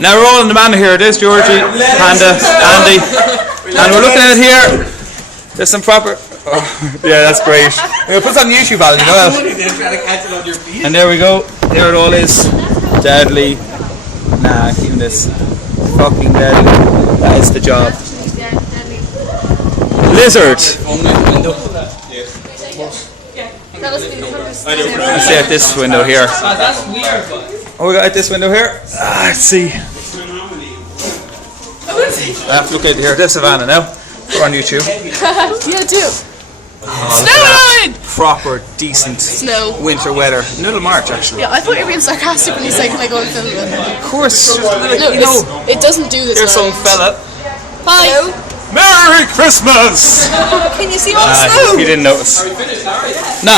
Now we're all in the Manor here. There's Georgie, Panda, Andy, and we're looking at it here. There's some proper. Oh, yeah, that's great. We'll put this on YouTube, Alan. You know that. And there we go. There it all is. Deadly. Nah, keeping this. Fucking deadly. That is the job. Lizard. Let's see at this window here. Oh, we got at this window here. Let's see. I have to look at here. There's Savannah now. We're on YouTube. Yeah, do. Oh, proper decent winter weather. Middle of March, actually. Yeah, I thought you were being sarcastic when you said, "Can I go and film it?" Of course. No, it doesn't do this. There's some fella. Hi. Merry Christmas! Can you see all the snow? He didn't notice. No.